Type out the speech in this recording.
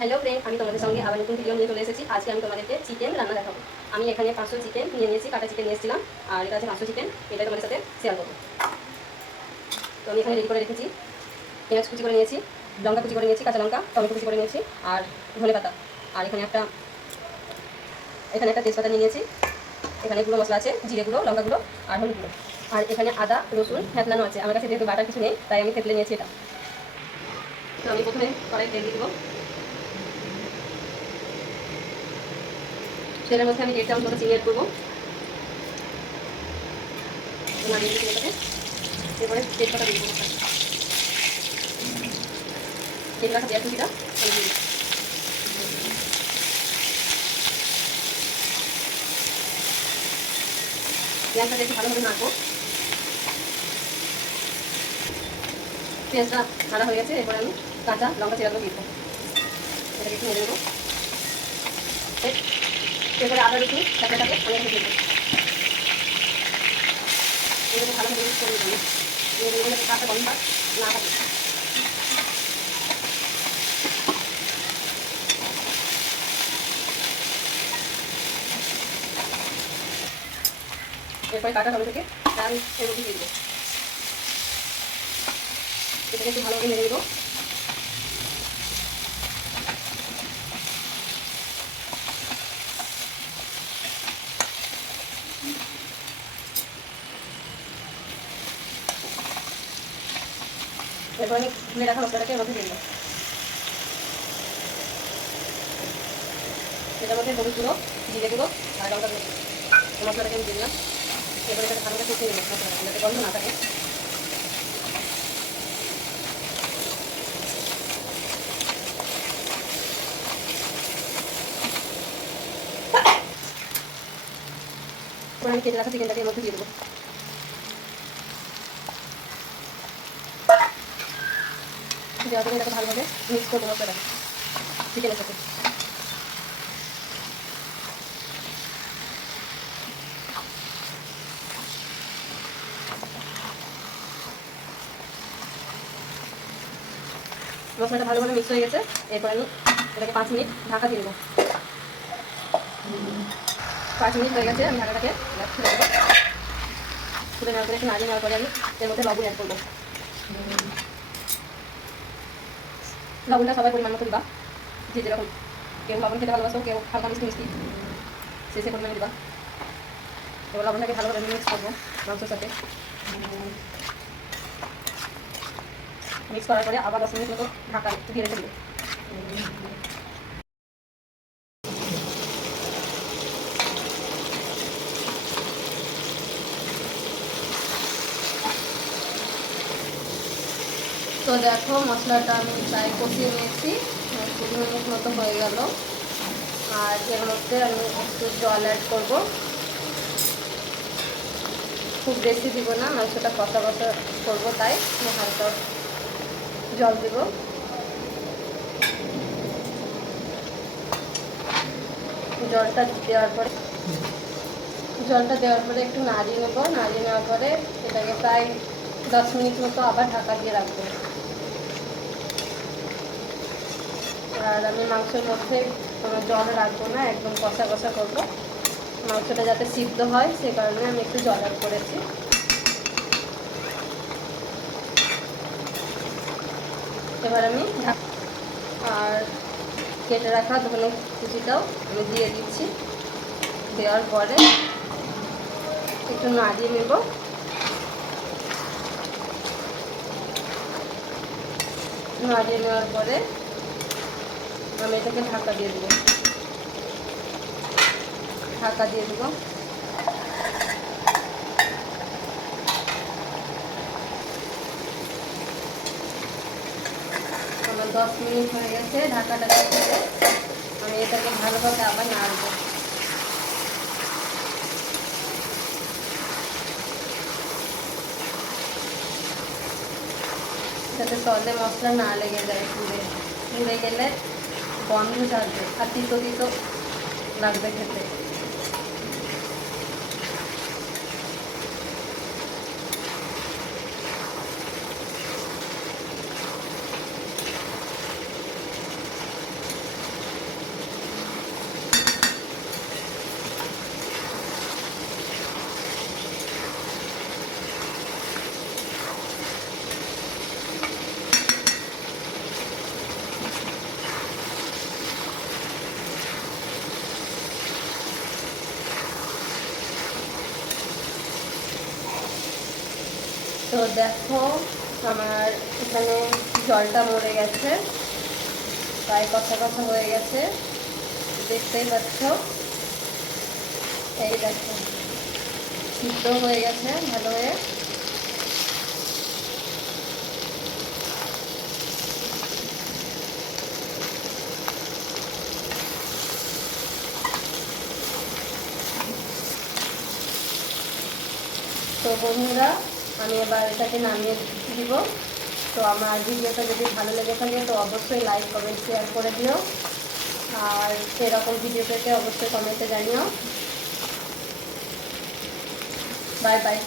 Hello friend, আমি তোমাদের সঙ্গে আবার নতুন ভিডিও নিয়ে চলে এসেছি। আজকে আমি তোমাদেরকে চিকেন রান্না দেখাবো। আমি এখানে 500 চিকেন নিয়ে নিয়েছি, কাটা চিকেন নিয়েছিলাম। আর এটা আছে 500 চিকেন, এটা তোমাদের সাথে শেয়ার করবো। তো আমি এখানে রেডি করে রেখেছি। পেঁয়াজ কুচি করে নিয়েছি, লঙ্কা কুচি করে নিয়েছি, কাঁচা লঙ্কা, টমেটো কুচি করে নিয়েছি, আর ধনে পাতা। আর এখানে একটা তেজপাতা নিয়ে নিয়েছি। এখানে গুঁড়ো মশলা আছে, জিরে গুঁড়ো, লঙ্কা গুঁড়ো আর হলুদ গুঁড়ো। আর এখানে আদা রসুন থেতলানো আছে। আমার কাছে যেহেতু বাটার কিছু নেই, তাই আমি থেতলে নিয়েছি এটা। তো আমি প্রথমে কড়াই তেল দিয়ে দেবো। তেলের মধ্যে আমি 1 চামচ মতো চিনি অ্যাড করবো। নাড়িয়ে দিচ্ছি এটাকে। এরপরে তেজপাতা দিয়ে দেবো। তেল রাখা পেঁয়াজ কুচিটা আমি দিয়ে দিচ্ছি। পেঁয়াজটা একটু ভালোভাবে নাড়বো। পেঁয়াজটা নাড়া হয়ে গেছে, এরপরে আমি কাঁচা লঙ্কা চিরাগুলো দিয়ে দেবো। এটাকে একটু নেড়ে দেবো। এরপরে আদা রসুন কাঁচাটাকে আমি এখানে দিয়ে দেবো। এটাকে ভালোভাবে মিক্স করে দেবো। যাতে কাঁচা গন্ধটা না থাকে। এরপরে কাটা টমেটোকে আমি এর মধ্যে দিয়ে দেবো। এটাকে একটু ভালোভাবে নেড়ে দেবো। এরপর আমি ধুয়ে রাখা মশলাটাকে এর মধ্যে দিয়ে দেবো। এটার মধ্যে হলুদ গুঁড়ো, জিরে গুঁড়ো আর লঙ্কা গুঁড়ো, মশলাটাকে আমি দিয়ে দিলাম। এরপরে এটাকে ভালো করে কষিয়ে নেবো মশলাটা, যাতে গন্ধ না থাকে। এরপর আমি কেটে রাখা চিকেনটাকে এর মধ্যে দিয়ে দেবো। দেওয়ার পরে এটাকে ভালোভাবে মিক্স করবো মশলাটাকে চিকেনের সাথে। মশলাটা ভালোভাবে মিক্স হয়ে গেছে। এরপর আমি এটাকে 5 মিনিট ঢাকা দিয়ে দেবো। 5 মিনিট হয়ে গেছে, আমি ঢাকাটাকে খুলে দেবো। খুলে নেওয়ার পরে একটু নাড়িয়ে নেওয়ার পরে আমি এর মধ্যে লবণ অ্যাড করবো। লবণটা সবাই পরিমাণ মতো দিবা, যে যেরকম। কেউ লবণ খেতে ভালোবাসো, কেউ হালকা মিষ্টি মিষ্টি, সে পরিমাণে দিবা। এবার লবণটাকে ভালোভাবে মিক্স করবো মাংসের সাথে। মিক্স করার পরে আবার 10 মিনিট মতো ঢাকা দিয়ে রেখে দেবো। তো দেখো, মশলাটা আমি প্রায় কষিয়ে নিয়েছি, 20 মিনিট মতো হয়ে গেল। আর এর মধ্যে আমি একটু জল অ্যাড করবো। খুব বেশি দিব না, মাংসটা কষা কষা করবো, তাই হালকা জল দেব। জলটা দেওয়ার পরে একটু নাড়িয়ে নেবো। নাড়িয়ে নেওয়ার পরে এটাকে প্রায় 10 মিনিট মতো আবার ঢাকা দিয়ে রাখবো। আর আমি মাংসের মধ্যে কোনো জল রাখবো না, একদম কষা কষা করবো। মাংসটা যাতে সিদ্ধ হয় সে কারণে আমি একটু জল অ্যাড করেছি। এবার আমি আর কেটে রাখা ধনে কুচিটাও আমি দিয়ে দিচ্ছি। দেওয়ার পরে একটু নাড়িয়ে নেব। নাড়িয়ে নেওয়ার পরে আমি এটাকে ঢাকা দিয়ে দেবো। ঢাকা দিয়ে দেবো। আমার 10 মিনিট হয়ে গেছে। ঢাকাটা দিয়ে আমি এটাকে ভালোভাবে আবার নাড়বো। যাতে সলে মশলা না লেগে যায়, পুড়ে গেলে গন্ধ ছাড়বে আর তিতো তিতো লাগবে খেতে। দেখো আমার এখানে জলটা মরে গেছে, প্রায় কষা কষা হয়ে গেছে, দেখতেই পাচ্ছ। এই দেখো সিদ্ধ হয়ে গেছে ভালো হয়ে। তো বন্ধুরা আমি এবার এটাকে নামিয়ে দিব। তো আমার ভিডিওটা যদি ভালো লেগে থাকে তো অবশ্যই লাইক কমেন্ট শেয়ার করে দিও, আর সেরকম ভিডিও পেতে অবশ্যই কমেন্টে জানিও। Bye bye.